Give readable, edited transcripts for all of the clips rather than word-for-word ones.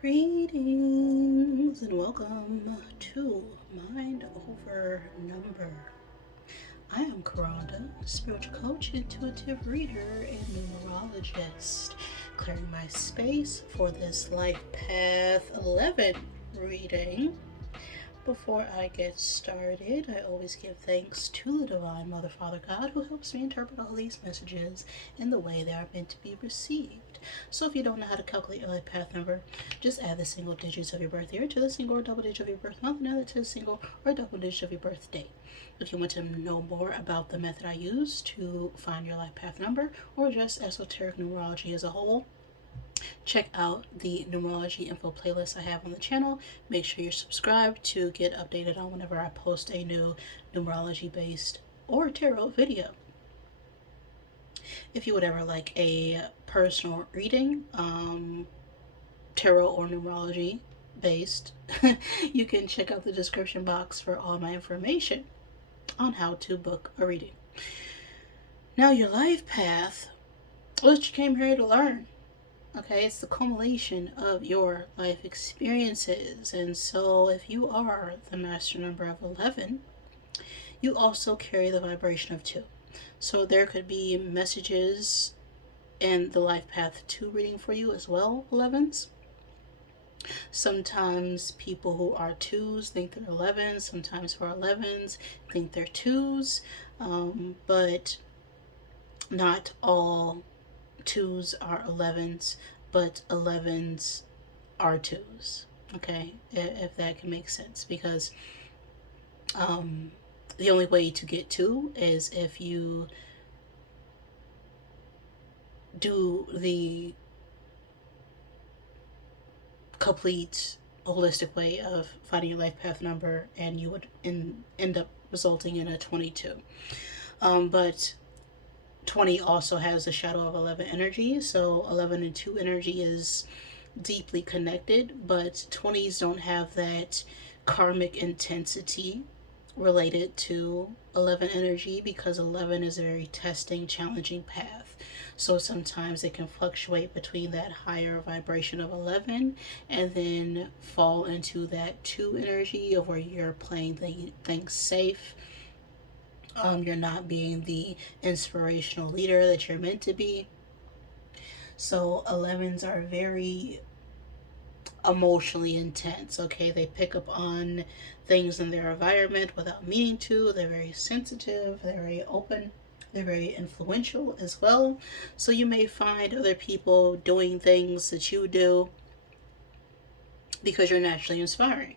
Greetings and welcome to Mind Over Number. I am Karanda, spiritual coach, intuitive reader, and numerologist, clearing my space for this Life Path 11 reading. Before I get started, I always give thanks to the Divine Mother, Father, God, who helps me interpret all these messages in the way they are meant to be received. So if you don't know how to calculate your life path number, just add the single digits of your birth year to the single or double digit of your birth month, and add it to the single or double digit of your birth date. If you want to know more about the method I use to find your life path number, or just esoteric numerology as a whole, check out the Numerology info playlist I have on the channel. Make sure you're subscribed to get updated on whenever I post a new numerology based or tarot video. If you would ever like a personal reading, tarot or numerology based, you can check out the description box for all my information on how to book a reading. Now, your life path, what you came here to learn. Okay, it's the culmination of your life experiences. And so if you are the master number of 11, you also carry the vibration of 2. So there could be messages in the life path 2 reading for you as well, 11s. Sometimes people who are 2s think they're 11s. Sometimes for 11s think they're 2s. But not all 2s are 11s, but 11s are 2s. Okay, if that can make sense, because the only way to get 2 is if you do the complete holistic way of finding your life path number, and you would end up resulting in a 22. But 20 also has the shadow of 11 energy, so 11 and 2 energy is deeply connected, but 20s don't have that karmic intensity related to 11 energy, because 11 is a very testing, challenging path. So sometimes it can fluctuate between that higher vibration of 11 and then fall into that 2 energy of where you're playing things safe. You're not being the inspirational leader that you're meant to be. So 11s are very emotionally intense. Okay, they pick up on things in their environment without meaning to. They're very sensitive, they're very open, they're very influential as well. So you may find other people doing things that you do because you're naturally inspiring.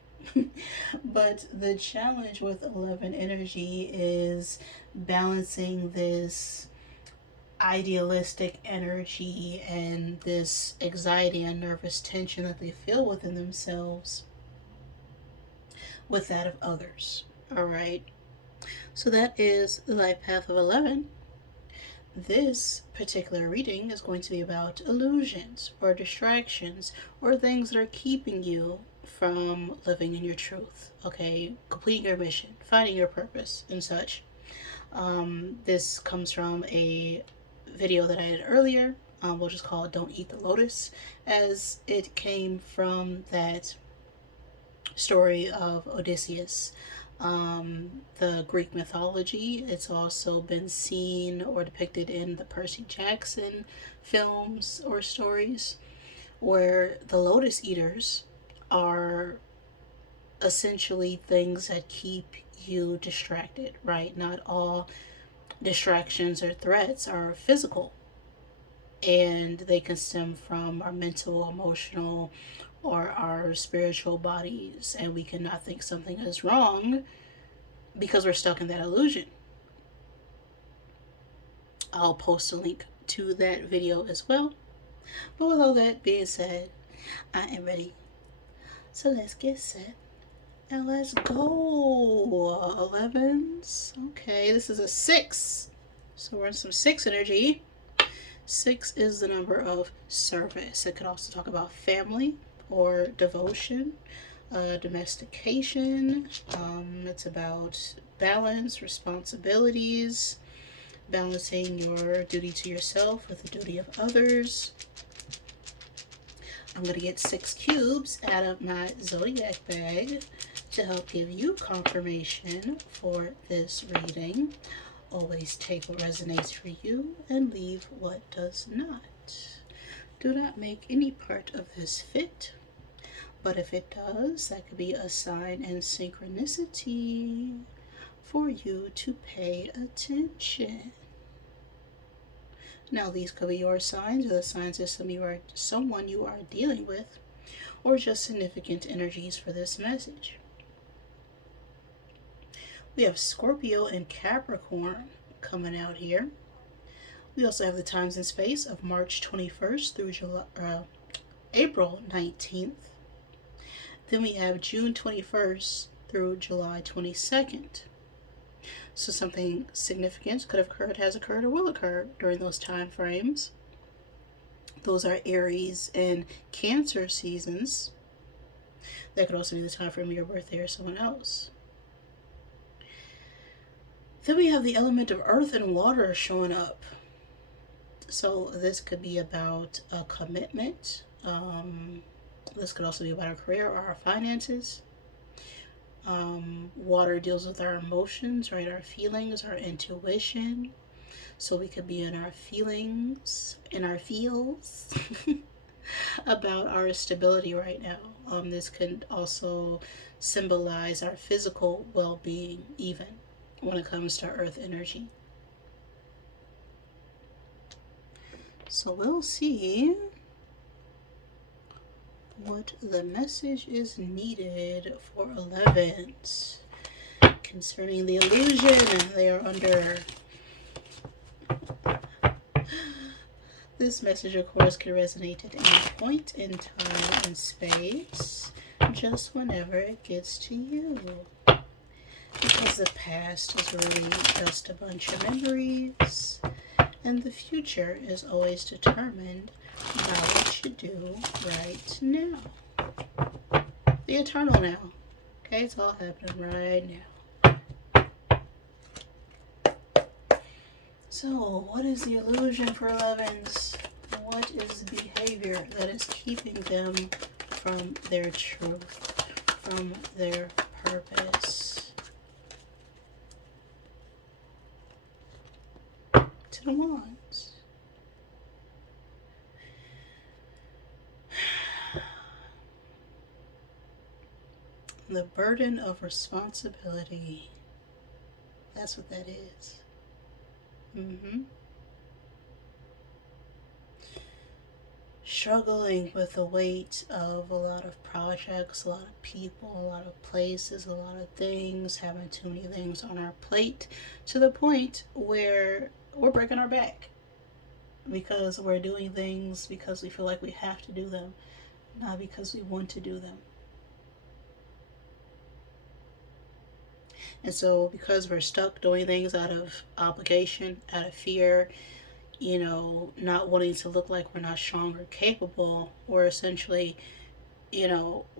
But the challenge with 11 energy is balancing this idealistic energy and this anxiety and nervous tension that they feel within themselves with that of others. All right. So that is the life path of 11. This particular reading is going to be about illusions or distractions or things that are keeping you from living in your truth, okay? Completing your mission, finding your purpose, and such. This comes from a video that I did earlier. We'll just call it Don't Eat the Lotus, as it came from that story of Odysseus. The Greek mythology. It's also been seen or depicted in the Percy Jackson films or stories, where the lotus eaters are essentially things that keep you distracted, right? Not all distractions or threats are physical, and they can stem from our mental, emotional, or our spiritual bodies, and we cannot think something is wrong because we're stuck in that illusion. I'll post a link to that video as well. But with all that being said, I am ready. So let's get set and let's go. 11s. Okay, this is a 6. So we're in some 6 energy. 6 is the number of service. It could also talk about family or devotion, domestication. It's about balance, responsibilities, balancing your duty to yourself with the duty of others. I'm going to get 6 cubes out of my zodiac bag to help give you confirmation for this reading. Always take what resonates for you and leave what does not. Do not make any part of this fit, but if it does, that could be a sign and synchronicity for you to pay attention. Now, these could be your signs or the signs of someone you are dealing with, or just significant energies for this message. We have Scorpio and Capricorn coming out here. We also have the times and space of March 21st through April 19th. Then we have June 21st through July 22nd. So something significant could have occurred, has occurred, or will occur during those time frames. Those are Aries and Cancer seasons. That could also be the time frame of your birthday or someone else. Then we have the element of earth and water showing up. So this could be about a commitment. This could also be about our career or our finances. Water deals with our emotions, right? Our feelings, our intuition. So we could be in our feelings, in our feels about our stability right now. This could also symbolize our physical well-being, even when it comes to earth energy. So we'll see what the message is needed for 11s concerning the illusion they are under. This message, of course, can resonate at any point in time and space, just whenever it gets to you. Because the past is really just a bunch of memories, and the future is always determined by what you do right now. The eternal now. Okay, it's all happening right now. So, what is the illusion for 11s? What is the behavior that is keeping them from their truth, from their purpose? To the Wands. The burden of responsibility. That's what that is. Struggling with the weight of a lot of projects, a lot of people, a lot of places, a lot of things, having too many things on our plate to the point where we're breaking our back because we're doing things because we feel like we have to do them, not because we want to do them. And so because we're stuck doing things out of obligation, out of fear, not wanting to look like we're not strong or capable, we're essentially,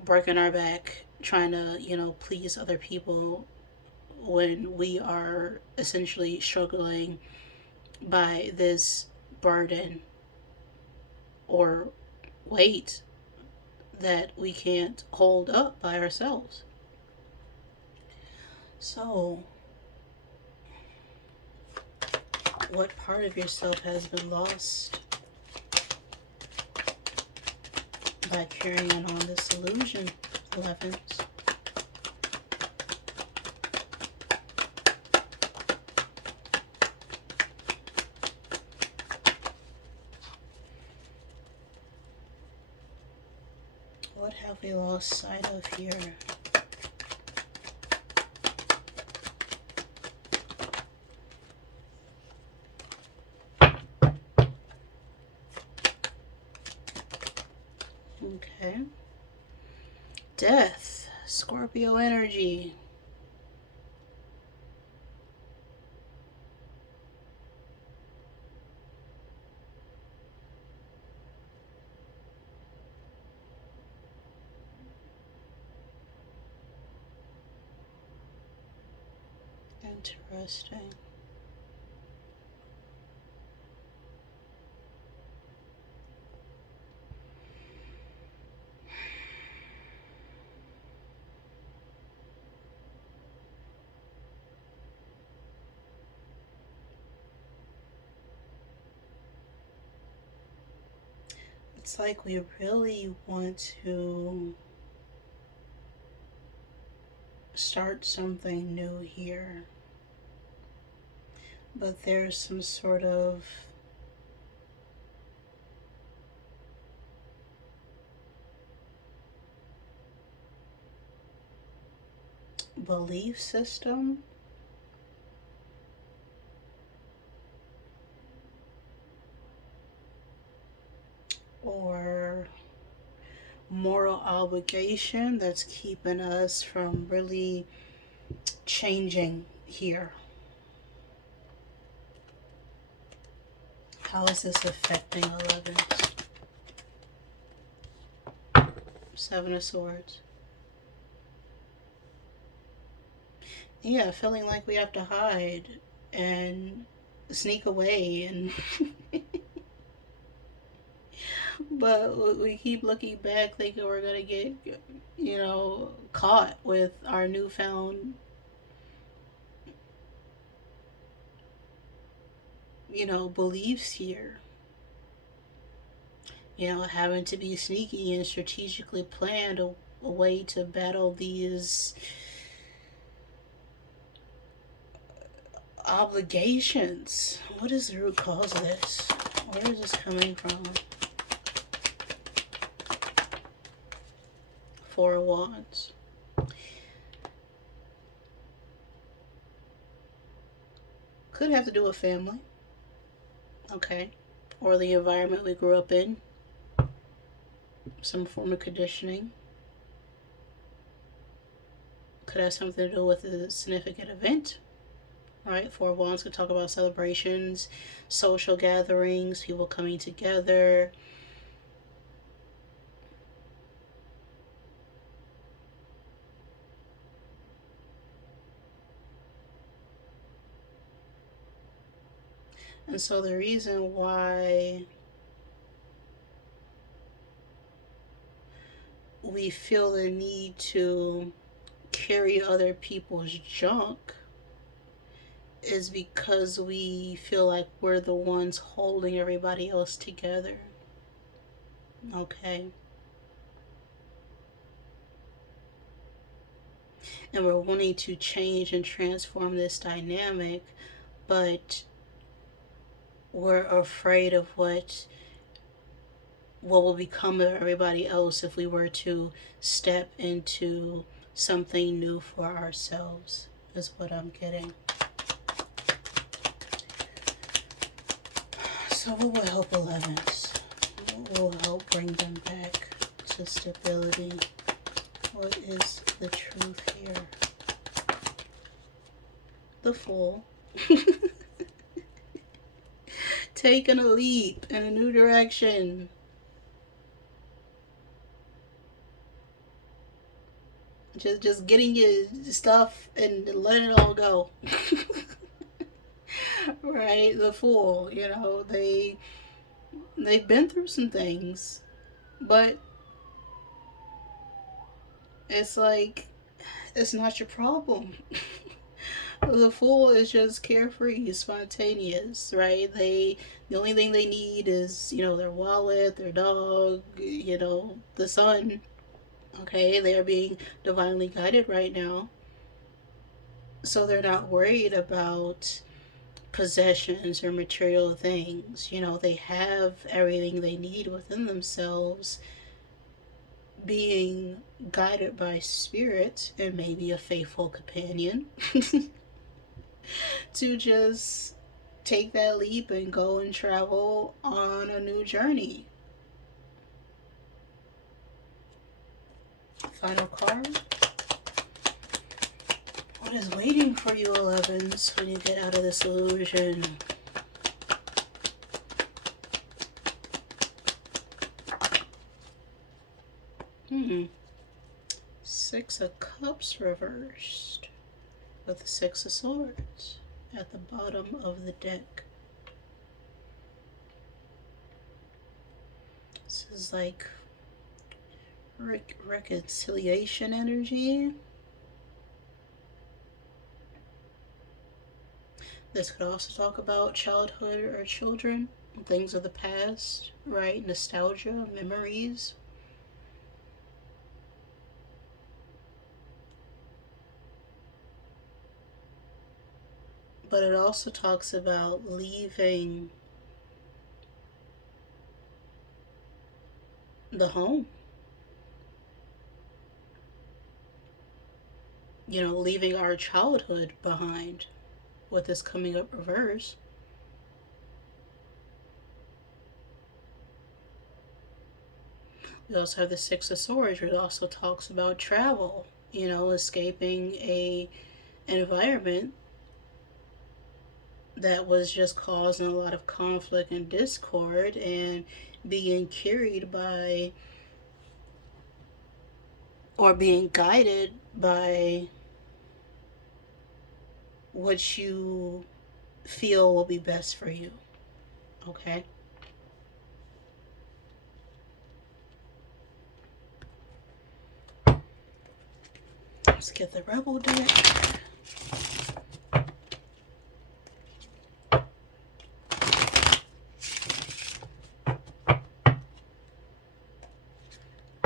breaking our back, trying to, please other people when we are essentially struggling by this burden or weight that we can't hold up by ourselves. So, what part of yourself has been lost by carrying on this illusion, 11s? What have we lost sight of here? Okay. Death. Scorpio energy. Interesting. It's like we really want to start something new here, but there's some sort of belief system or moral obligation that's keeping us from really changing here. How is this affecting 11s? Seven of Swords. Yeah, feeling like we have to hide and sneak away and but we keep looking back thinking we're gonna get, caught with our newfound, beliefs here. Having to be sneaky and strategically planned a way to battle these obligations. What is the root cause of this? Where is this coming from? Four of Wands. Could have to do with family. Okay. Or the environment we grew up in. Some form of conditioning. Could have something to do with a significant event. Right? Four of Wands could talk about celebrations, social gatherings, people coming together. And so the reason why we feel the need to carry other people's junk is because we feel like we're the ones holding everybody else together. Okay. And we're wanting to change and transform this dynamic, but we're afraid of what will become of everybody else if we were to step into something new for ourselves, is what I'm getting. So what will help 11s? What will help bring them back to stability? What is the truth here? The Fool. Taking a leap in a new direction. Just getting your stuff and letting it all go. Right? The Fool, they've been through some things, but it's like it's not your problem. The Fool is just carefree, spontaneous, right? The only thing they need is, their wallet, their dog, the sun. Okay, they're being divinely guided right now. So they're not worried about possessions or material things. They have everything they need within themselves, being guided by spirit and maybe a faithful companion to just take that leap and go and travel on a new journey. Final card. What is waiting for you, 11s, when you get out of this illusion? Six of Cups reversed with the Six of Swords at the bottom of the deck. This is like reconciliation energy. This could also talk about childhood or children, things of the past, right? Nostalgia, memories. But it also talks about leaving the home, leaving our childhood behind with this coming up reverse. We also have the Six of Swords, which also talks about travel, escaping a environment that was just causing a lot of conflict and discord, and being carried by or being guided by what you feel will be best for you. Okay? Let's get the Rebel deck.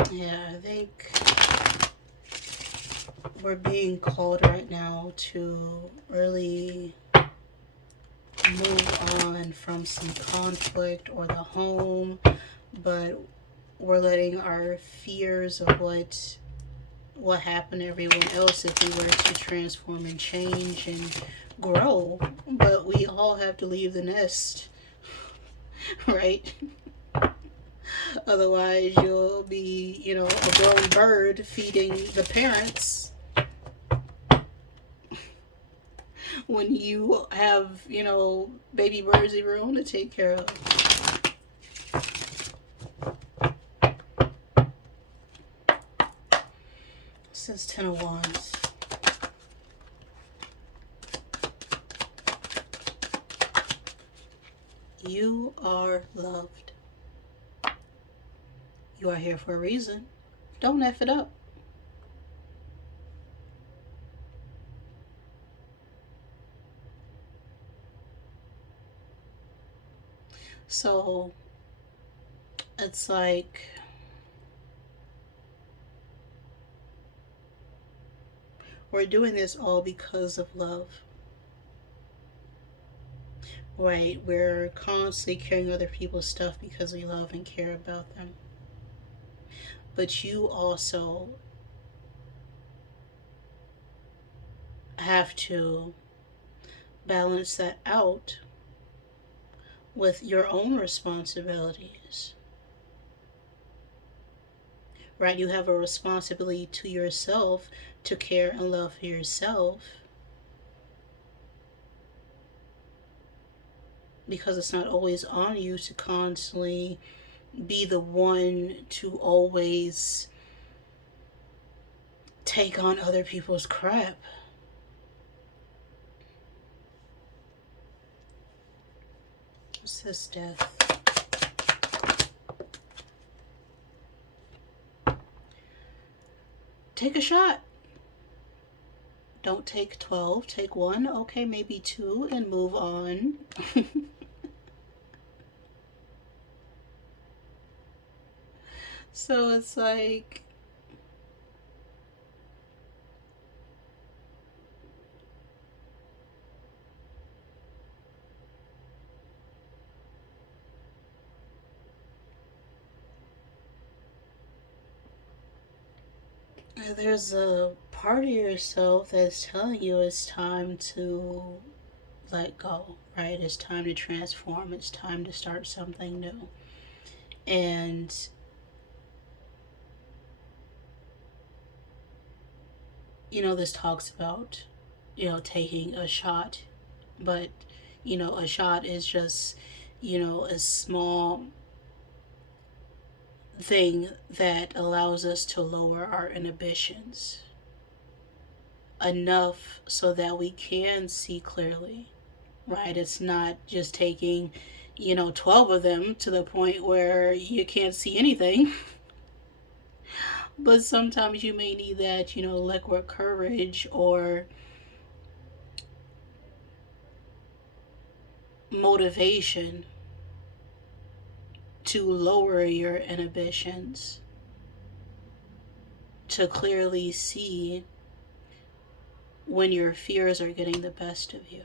Yeah, I think we're being called right now to really move on from some conflict or the home, but we're letting our fears of what happened to everyone else if we were to transform and change and grow. But we all have to leave the nest, right? Otherwise, you'll be, a grown bird feeding the parents when you have, baby birds of your own to take care of. This is Ten of Wands. You are loved. You are here for a reason. Don't F it up. So it's like we're doing this all because of love. Right? We're constantly carrying other people's stuff because we love and care about them. But you also have to balance that out with your own responsibilities. Right? You have a responsibility to yourself to care and love for yourself, because it's not always on you to constantly be the one to always take on other people's crap. What's this, Death? Take a shot. Don't take 12, take 1, okay, maybe 2, and move on. So it's like, there's a part of yourself that's telling you it's time to let go, right? It's time to transform, it's time to start something new. And this talks about, taking a shot, but, a shot is just, a small thing that allows us to lower our inhibitions enough so that we can see clearly, right? It's not just taking, 12 of them to the point where you can't see anything. But sometimes you may need that, liquid courage or motivation to lower your inhibitions, to clearly see when your fears are getting the best of you.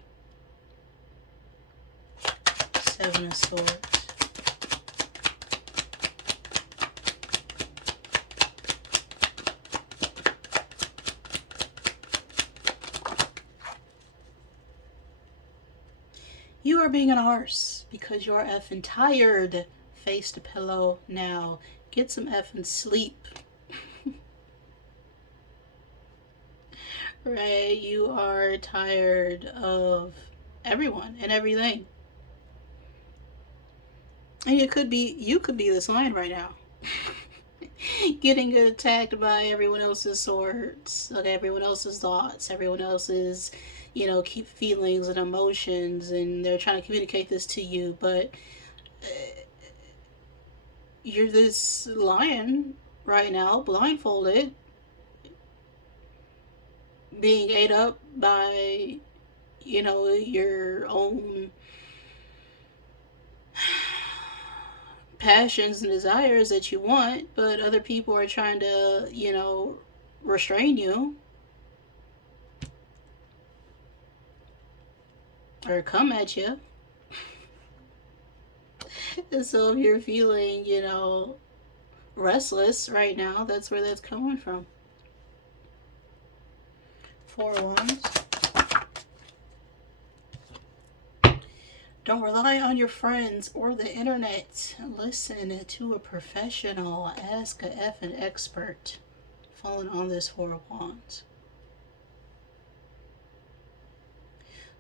Seven of Swords. You are being an arse because you're effing tired. Face the pillow now. Get some effing sleep. Right? You are tired of everyone and everything. And you could be this lion right now. Getting attacked by everyone else's swords, okay, everyone else's thoughts, everyone else's, keep feelings and emotions, and they're trying to communicate this to you, but you're this lion right now, blindfolded, being ate up by, your own passions and desires that you want, but other people are trying to, restrain you or come at you. And so if you're feeling, restless right now, that's where that's coming from. Four Wands. Don't rely on your friends or the internet. Listen to a professional. Ask a effing expert. Falling on this Four of Wands.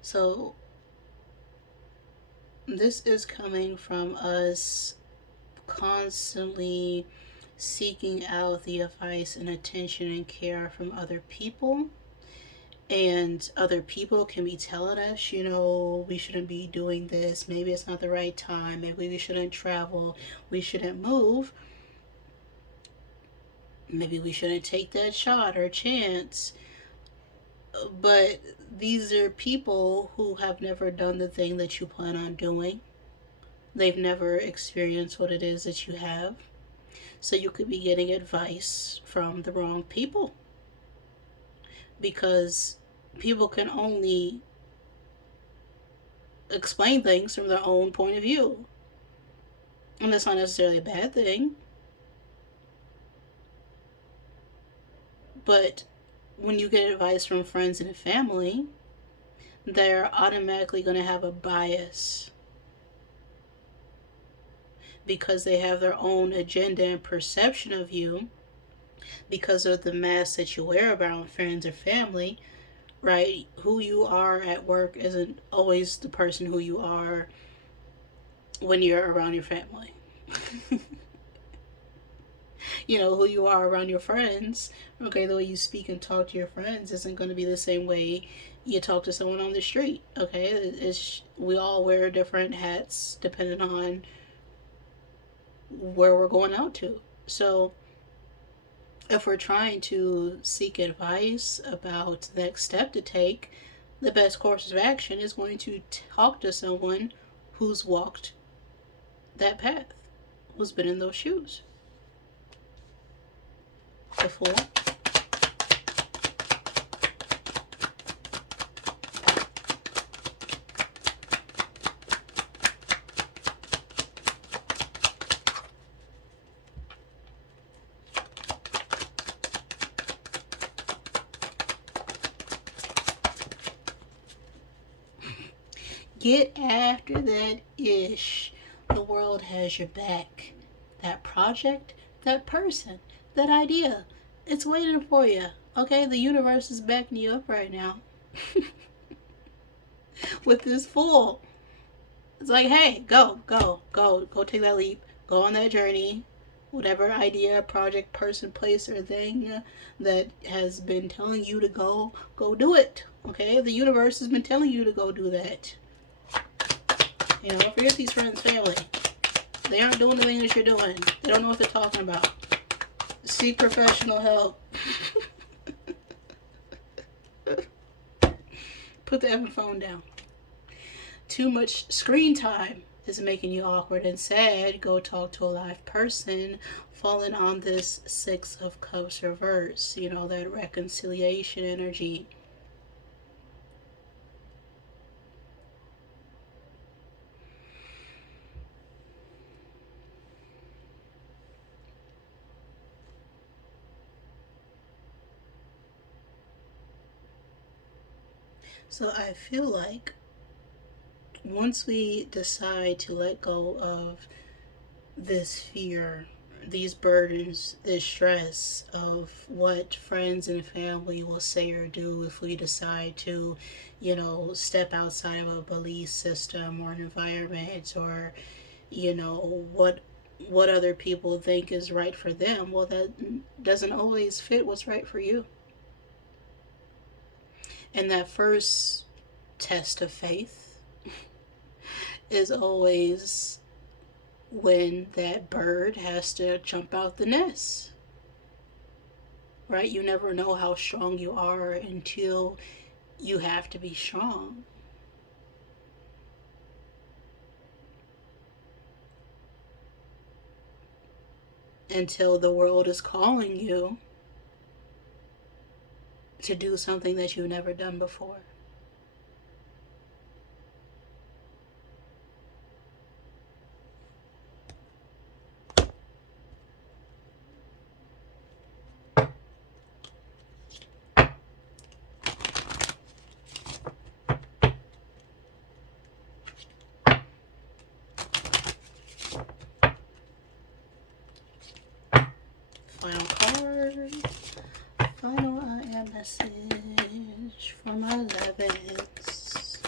So this is coming from us constantly seeking out the advice and attention and care from other people. And other people can be telling us, we shouldn't be doing this. Maybe it's not the right time. Maybe we shouldn't travel. We shouldn't move. Maybe we shouldn't take that shot or chance. But these are people who have never done the thing that you plan on doing. They've never experienced what it is that you have. So you could be getting advice from the wrong people. Because people can only explain things from their own point of view. And that's not necessarily a bad thing. But when you get advice from friends and family, they're automatically going to have a bias. Because they have their own agenda and perception of you. Because of the mask that you wear around friends or family. Right? Who you are at work isn't always the person who you are when you're around your family. Who you are around your friends. Okay, the way you speak and talk to your friends isn't going to be the same way you talk to someone on the street. Okay, we all wear different hats depending on where we're going out to. So if we're trying to seek advice about the next step to take, the best course of action is going to talk to someone who's walked that path, who's been in those shoes before. Get after that ish. The world has your back. That project, that person, that idea, it's waiting for you. Okay, the universe is backing you up right now. With this Fool. It's like, hey, go take that leap. Go on that journey. Whatever idea, project, person, place, or thing that has been telling you to go do it. Okay, the universe has been telling you to go do that. Don't forget these friends, family. They aren't doing the thing that you're doing. They don't know what they're talking about. Seek professional help. Put the effing phone down. Too much screen time is making you awkward and sad, go talk to a live person. Falling on this Six of Cups reverse, you know, that reconciliation energy. So I feel like once we decide to let go of this fear, these burdens, this stress of what friends and family will say or do if we decide to, you know, step outside of a belief system or an environment, or, you know, what other people think is right for them. Well, that doesn't always fit what's right for you. And that first test of faith is always when that bird has to jump out the nest, right? You never know how strong you are until you have to be strong. Until the world is calling you to do something that you've never done before. Final card. Final I am message for my 11s.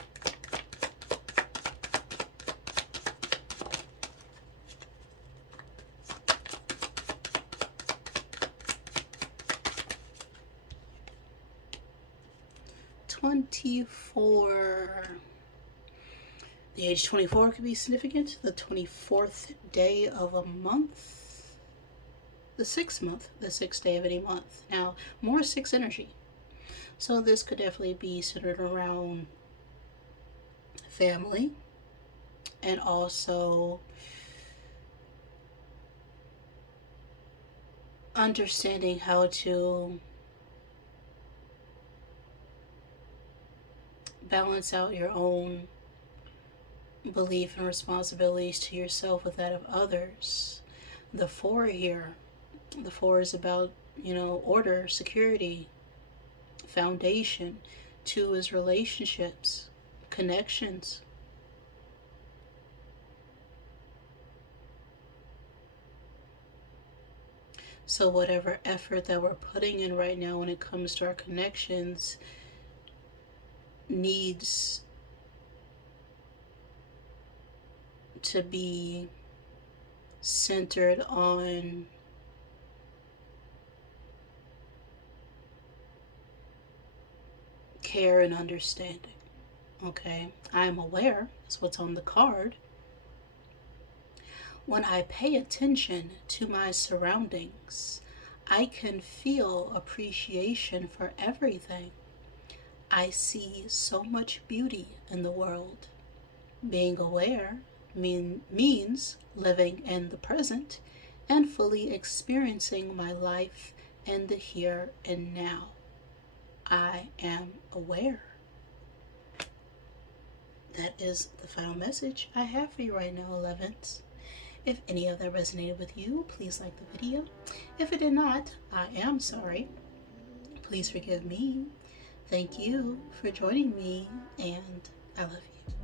'24. The age 24 could be significant. The 24th day of a month. The 6th month. The 6th day of any month. Now, more 6 energy. So this could definitely be centered around family, and also understanding how to balance out your own belief and responsibilities to yourself with that of others. The 4 here, the 4 is about, you know, order, security, foundation. 2 is relationships, connections. So whatever effort that we're putting in right now when it comes to our connections needs to be centered on care and understanding. Okay, I am aware, that's what's on the card. When I pay attention to my surroundings, I can feel appreciation for everything. I see so much beauty in the world. Being aware means living in the present and fully experiencing my life in the here and now. I am aware. That is the final message I have for you right now, 11s. If any of that resonated with you, please like the video. If it did not, I am sorry. Please forgive me. Thank you for joining me, and I love you.